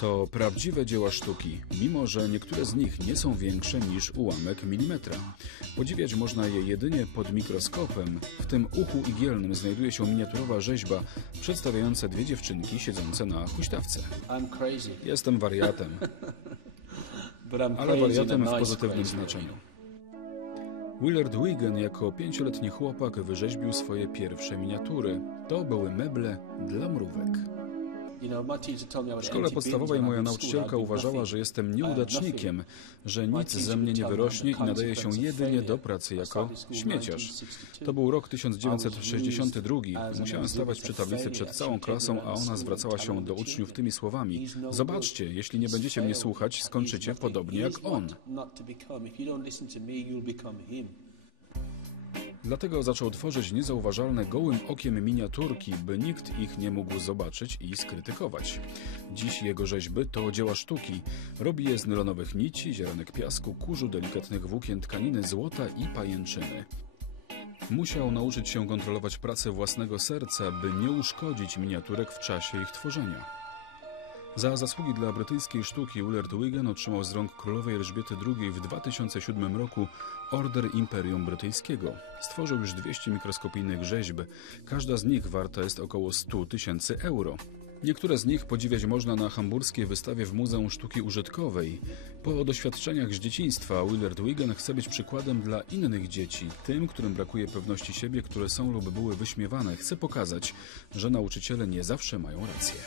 To prawdziwe dzieła sztuki, mimo że niektóre z nich nie są większe niż ułamek milimetra. Podziwiać można je jedynie pod mikroskopem. W tym uchu igielnym znajduje się miniaturowa rzeźba przedstawiająca dwie dziewczynki siedzące na huśtawce. I'm crazy, Jestem wariatem, ale wariatem w pozytywnym znaczeniu. Willard Wigan jako pięcioletni chłopak wyrzeźbił swoje pierwsze miniatury. To były meble dla mrówek. W szkole podstawowej moja nauczycielka uważała, że jestem nieudacznikiem, że nic ze mnie nie wyrośnie i nadaje się jedynie do pracy jako śmieciarz. 1962. To był rok I 1962. was used Musiałem stawać przy tablicy przed całą klasą, a ona zwracała się do uczniów tymi słowami: "He's no Zobaczcie, jeśli nie będziecie mnie słuchać, skończycie podobnie jak on. Dlatego zaczął tworzyć niezauważalne gołym okiem miniaturki, by nikt ich nie mógł zobaczyć i skrytykować. Dziś jego rzeźby to dzieła sztuki. Robi je z nylonowych nici, ziarenek piasku, kurzu, delikatnych włókien tkaniny, złota i pajęczyny. Musiał nauczyć się kontrolować pracę własnego serca, by nie uszkodzić miniaturek w czasie ich tworzenia. Za zasługi dla brytyjskiej sztuki Willard Wigan otrzymał z rąk królowej Elżbiety II w 2007 roku Order Imperium Brytyjskiego. Stworzył już 200 mikroskopijnych rzeźb. Każda z nich warta jest około 100 tysięcy euro. Niektóre z nich podziwiać można na hamburskiej wystawie w Muzeum Sztuki Użytkowej. Po doświadczeniach z dzieciństwa Willard Wigan chce być przykładem dla innych dzieci, tym, którym brakuje pewności siebie, które są lub były wyśmiewane. Chce pokazać, że nauczyciele nie zawsze mają rację.